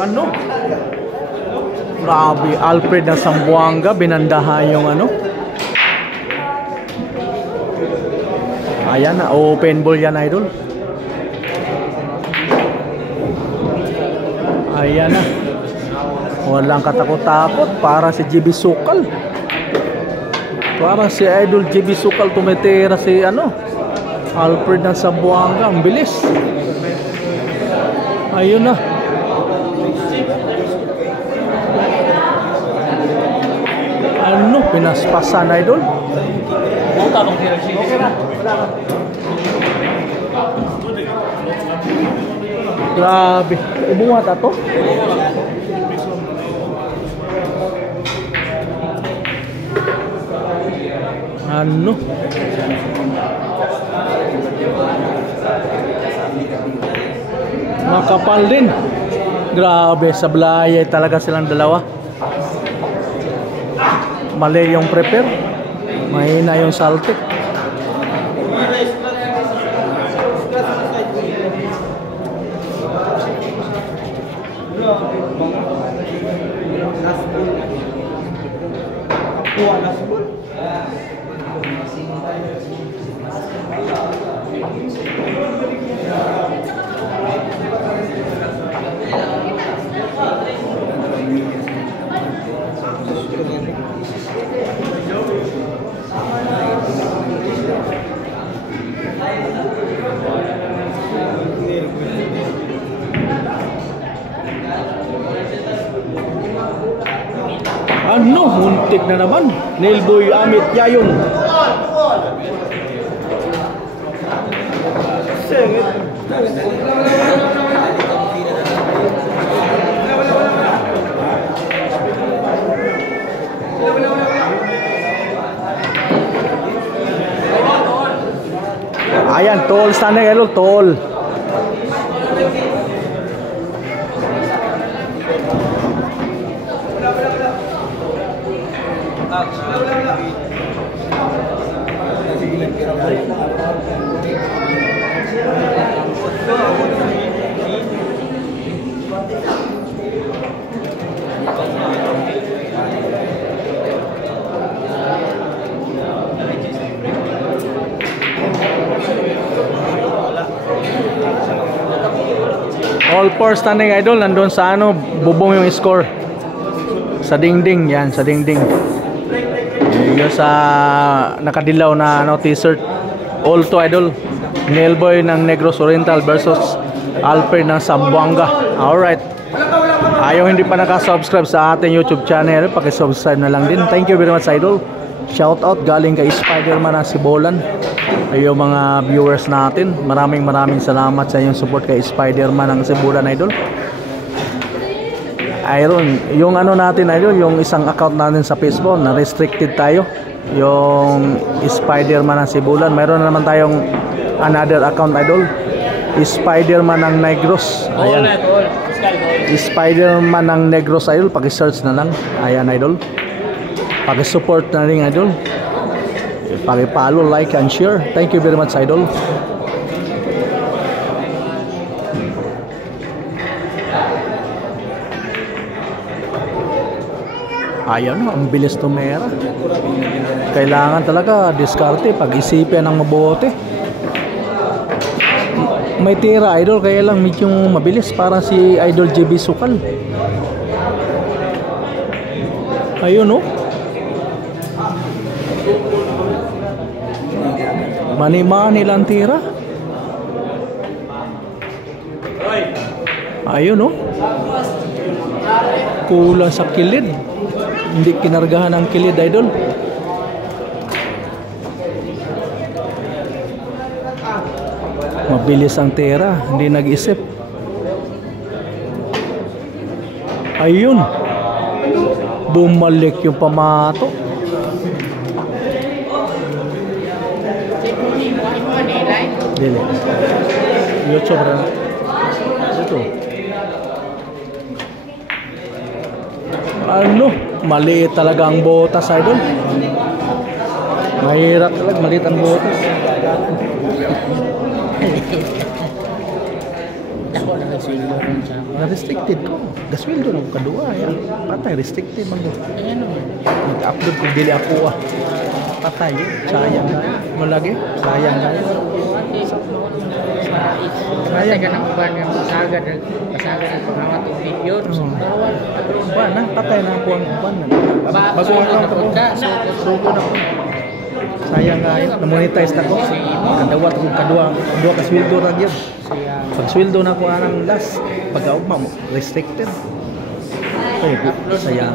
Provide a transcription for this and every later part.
Ano? Grabe, Alfred ng Zamboanga, binandahan yung ano. Ayan na, open ball yan, idol. Ayan na. Walang katakot-takot, para si GB Sukal. Parang si Idol GB Sukal tumitira si ano, Alfred ng Zamboanga, ang bilis. Ayun na. Ano, pinaspasan, Idol. Grabe. Ibungat ato. Ano? Makapal din. Grabe, sablay talaga silang dalawa. Mali yung prepare. Mahina yung saltik. Ano, muntik na naman. Nilboy Amit Yayong. Ayan, tall standing idol, tall. All four standing idol, nandun sa ano, bubong yung score. Sa dingding, yan, sa dingding. Yung sa nakadilaw na ano, t-shirt. All to idol. Nailboy ng Negros Oriental versus Alfred ng Zamboanga. Alright. Ayaw hindi pa nakasubscribe sa ating YouTube channel, pakisubscribe na lang din. Thank you very much, idol. Shout out galing kay Spider-Man ng Sibolan. Ayun mga viewers natin, maraming salamat sa inyong support kay Spider-Man ng Sibolan, idol. Ayun, yung ano natin, idol, yung isang account natin sa Facebook na restricted tayo, yung Spider-Man ng Sibolan. Mayroon naman tayong another account, idol, Spider-Man ng Negros. Ayan, Spider-Man ng Negros, idol, paki-search na lang. Ayan, idol, paki-support na rin, idol. Paki-follow, like, and share. Thank you very much, idol. Ayan, ang bilis tumera. Kailangan talaga diskarte, pag-isipin ng mabuti. May tira, idol, kaya lang medyo mabilis para si Idol GB Sukal. Ayun, no? Mani-mani lang tira. Ayun, no? Kulang sa kilid. Hindi kinargahan ang kilid, idol. Mabilis ang tira, hindi nag-isip. Ayun. Bumalik yung pamato. Dili. YouTube ra. Ito. Ano? Maliit talaga ang botas, idol. Mahirap talaga, maliit ang botas. Ako na nagsildo rin siya. Na-restricted ko. Gasweldo na ko kadua. Yan. Patay, restricted man ko. Ayan naman. Mag-upload ko, dili ako ah. Patay, sayang na. Malagi, sayang na. Kaya ka ng uban yung pasagad ng pangawat ng video. Uban na, patay na ako ang uban. Bago ako suko na ko. Sayang nga yun, na-monetize na ko. Kadawat ko, kadua ka sweldo na yun. Pag sweldo na ko anang last, pagka-ugma mo, restricted. Ay, sayang.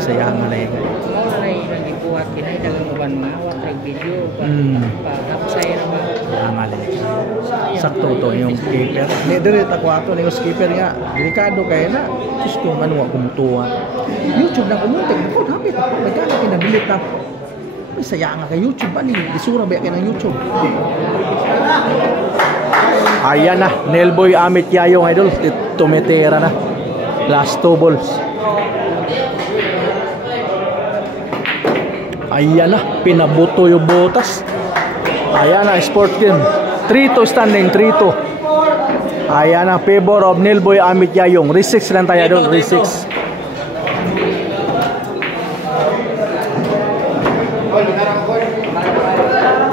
Sayang na yun. Mula na yung nag-ipuhat, kinaidagang uban mangawat ng video. Tapos sa'yo naman. Sayang na yun. Sakto to yung skipper. Direct ako ato na yung skipper nga. Delikado kayo na. Just kung ano nga kumutuwa. YouTube na kumutik. Ako, hapit. Nagkala kinabilit na. May sayang nga kay YouTube. Bali, disura ba kayo ng YouTube? Ayan na. Nailboy Amit Yayong idol. Tumitira na. Last 2 balls. Ayan na. Pinabuto yung botas. Ayan na. Sport game. 3-2 standing. 3-2. Ayan na. Favor of Nailboy Amit Yayong. Re-6 lang tayo idol. Re-6.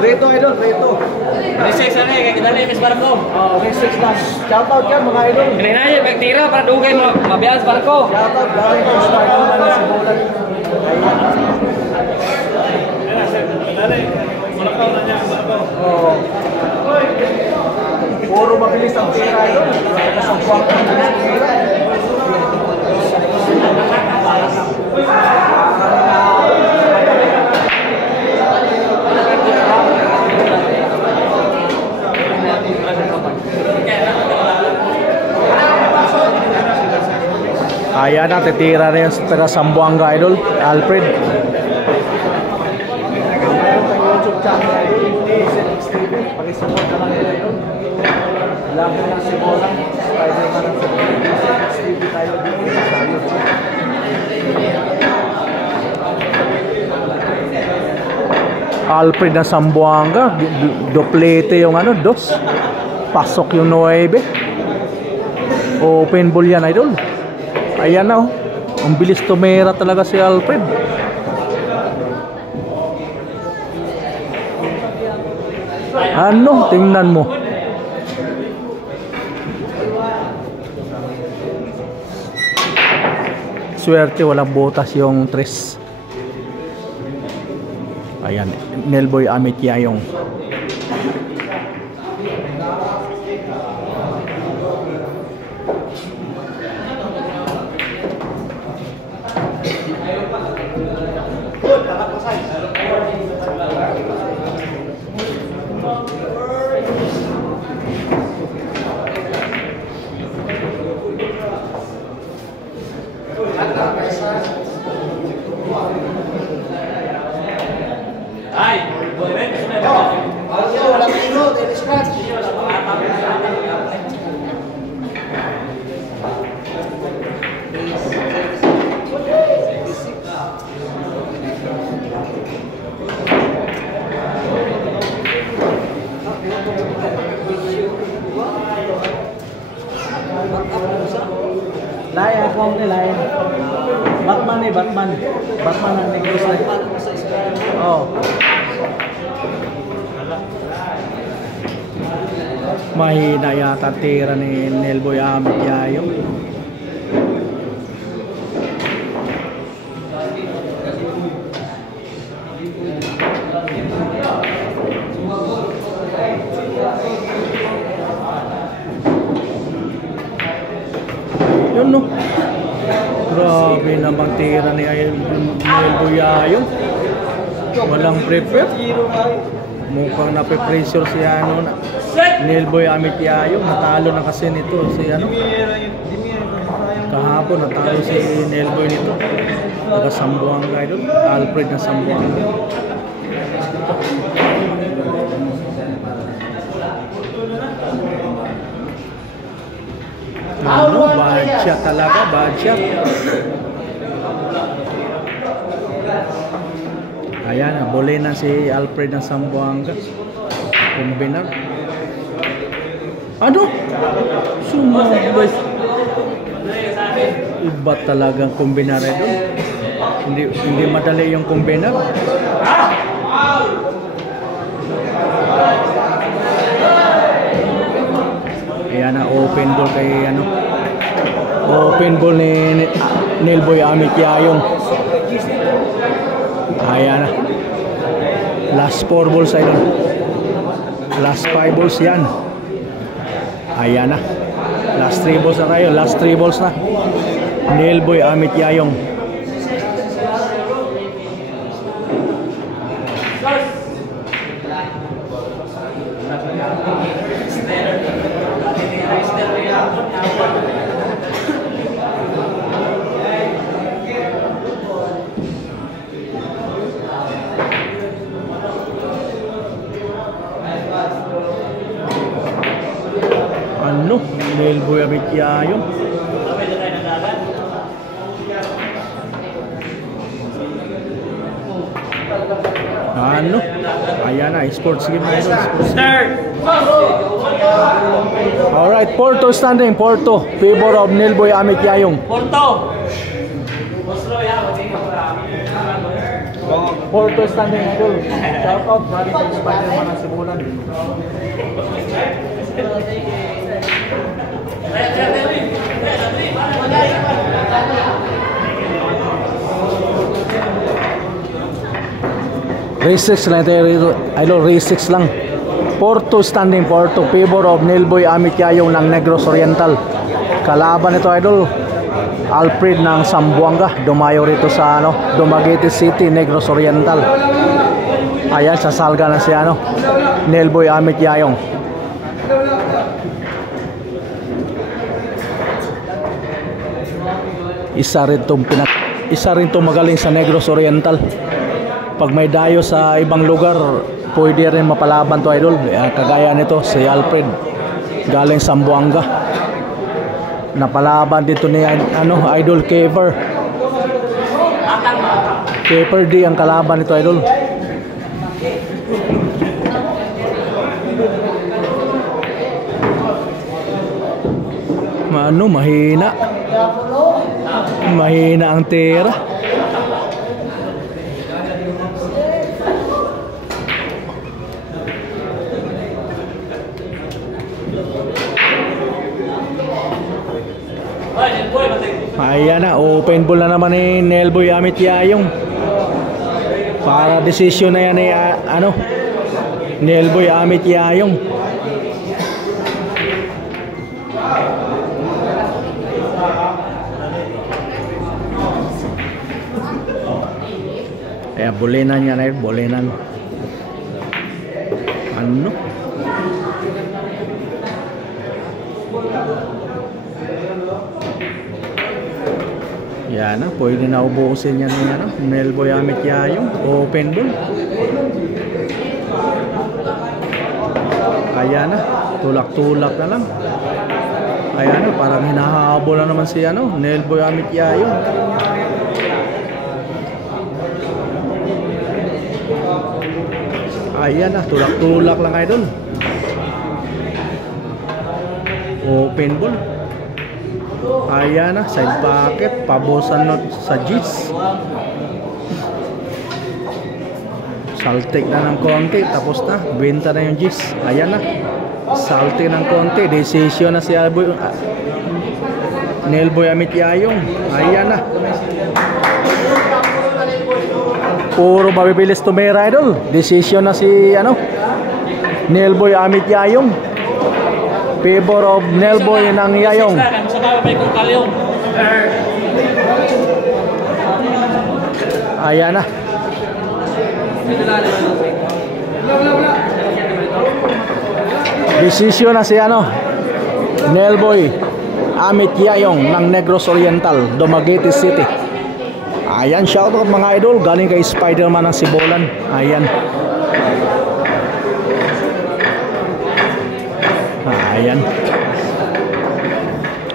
Reto idol, reto. Resex na eh, kita na yung barko. Oh, resex lang. Shoutout yan mga idol. Kaya na yun, magtira para dugay mo, mabiyas barko. Shoutout, dahil ko start ko na si Bolan. Oh. Puro mabilis ang tira idol. Kasangkwang ang bilis ang tira. Ayan na, titira na yung taga Sambuanga idol, Alfred. Mayroon tayong YouTube channel idol, pakisupport na lang nila idol. Lagi na si Bolang, Spider-Man ang TV tayo dito sa YouTube. Alfred na Sambuanga, doplete yung ano, dos. Pasok yung 9. Open ball yan idol. Ayan na oh. Ang bilis tumira talaga si Alfred. Ano? Tingnan mo. Swerte walang botas yung 3. Ayan. Nailboy Amit Yayong. Lain ako ni lain. Batman ni Batman. Batman ang negros na. Oh. Mahina yata tira ni Nailboy Amit Yayong. Yun no. Grabe namang tira ni Nailboy Yayong. Walang prepare. Mukhang nape-pressure si ano na Nailboy Amit Yayong. Natalo na kasi nito si ano. Kahapon natalo si Nailboy nito. Taga Sambuanga idol. Alfred na Sambuanga. Ano, bad shot talaga, bad shot. Ayan, nabuli na si Alfred ng Zamboanga. Combinar. Ano? Sumabay. Iba talagang combinar ito. Hindi madali yung combinar. Ayan na, open ball kay ano. Open ball ni Nilboy Amit Yayong. Ayan na. Last 4 balls ay doon. Last 5 balls yan. Ayan na. Last 3 balls na tayo. Last 3 balls na. Nilboy Amit Yayong. Ano? Nilboy Amit Yayong. Ano? Ayan na, sports game na ito. Alright, Porto standing. Porto, favor of Nilboy Amit Yayong. Porto standing idol. Shout out galing kay Spider-Man ng Sibulan. Race 6 lang ito, idol. Race 6 lang. Porto standing. Porto, favor of Nilboy Amit Yayong ng Negros Oriental. Kalaban ito, idol, Alfred ng Zamboanga. Dumayo rito sa ano, Dumaguete City, Negros Oriental. Ayan, sasalga na si ano, Nilboy Amit Yayong. Isa rin itong magaling sa Negros Oriental. Pag may dayo sa ibang lugar, pwede rin mapalaban to, idol. Kagaya nito si Alfred galing Zamboanga. Napalaban dito ni ano, idol Kever. Kever D ang kalaban nito, idol. Ano, mahina ang tira. Ayan na, open ball na naman ni Nilboy Amit Yayong. Para desisyon na yan ni ano, Nilboy Amit Yayong. Ayan, bulinan yan na yun, bulinan. Ano? Yan na, pwede na ubusin yan ni ano, Nilboy Amit Yayong. Open ball. Ayan na, tulak-tulak na lang. Ayan na, parang hinahabol na naman si ano, Nilboy Amit Yayong. Ayan na, tulak-tulak lang, idol. Open ball. Ayan na, side pocket, pabosan na sa G's. Saltik na ng konti, tapos na, benta na yung G's. Ayan na, saltik ng konti, decision na si Nilboy Amit Yayong. Ayan na, puro mabibilis tumira, idol. Decision na si ano, Nilboy Amit Yayong. Favor of Nilboy ng Yayong. Ayan na. Decision na si ano, Nilboy Amit Yayong ng Negros Oriental, Dumaguete City. Ayan, shoutout mga idol, galing kay Spider-Man ng Sibulan. Ayan. Ayan.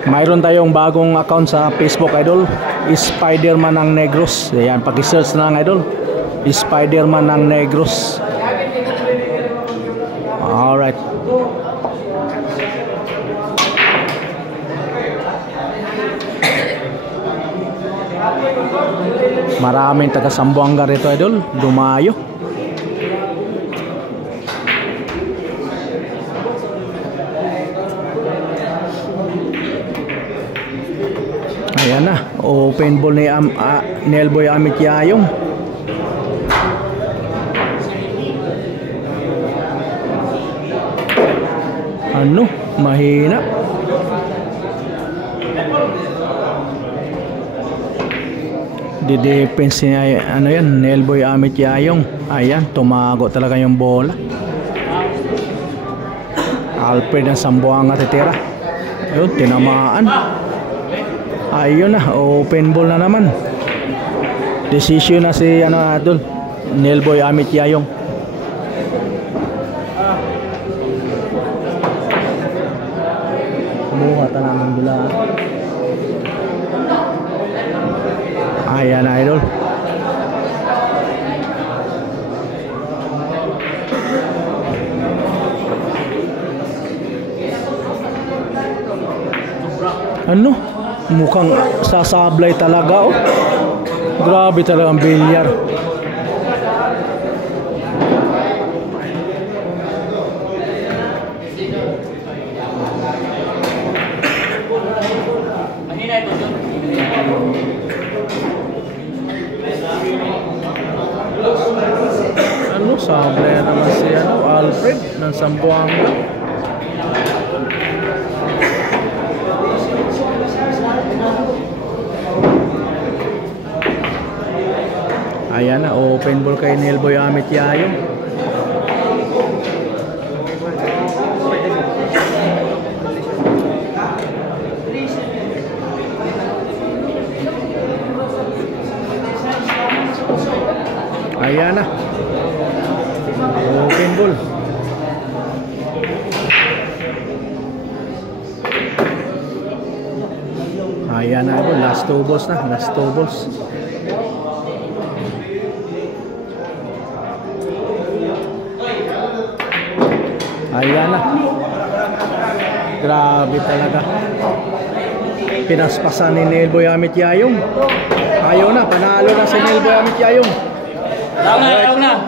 Mayroon tayong bagong account sa Facebook, idol. Spider-Man ng Negros. Ayan, paki-search na lang, idol. Spider-Man ng Negros. Alright. Maraming taga Zamboanga rito, idol. Dumayo. Ayan na, open ball ni Nelboy Amit Yayong. Ano, mahina. Di-defense niya, ano yan, Nelboy Amit Yayong. Ayan, tumago talaga yung bola. Alfred ng Zamboanga titira. Ayun, tinamaan. Ayun na, open ball na naman. Decision na si idol, Nelboy Amit Yayong. Kumuha tayo ng bola. Ayan na, idol. Ano? Mukhang sasablay talaga, oh. Grabe talaga ang bilyar. Ano, sablay naman si Alfred ng Zamboanga. Ayan na, open ball kay Nelboy Amit Yayong. Ayan na, open ball. Ayan na, last two balls na, last two balls. Ayan na. Grabe talaga. Pinaspasan ni Nelboy Amit Yayong. Ayaw na, panalo na si Nelboy Amit Yayong. Ayaw na.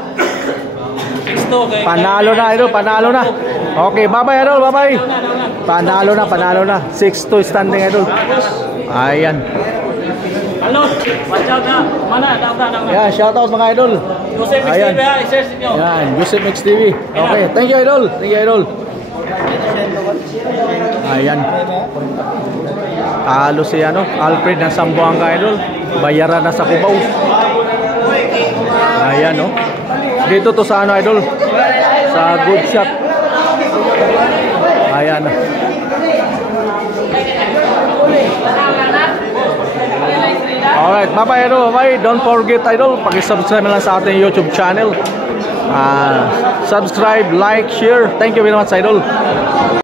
6-2. Panalo na, idol, panalo na. Okay, bye-bye, idol, bye-bye. Panalo na. 6-2 standing, idol. Ayan. Hello, watch out na. Mana, daw na. Yan, shoutout mga idol. Joseph Mix TV, i-share sa inyo. Yan, Joseph Mix TV. Okay, thank you, idol. Thank you, idol. Ayan. Talo si Alfred ng Zamboanga, idol. Bayaran na sa Cubao. Ayan, no. Dito to sa idol. Sa good shot. Ayan. Alright, bye-bye, idol. Bye-bye. Don't forget, idol, paki-subscribe lang sa ating YouTube channel. Subscribe, like, share. Thank you very much, idol.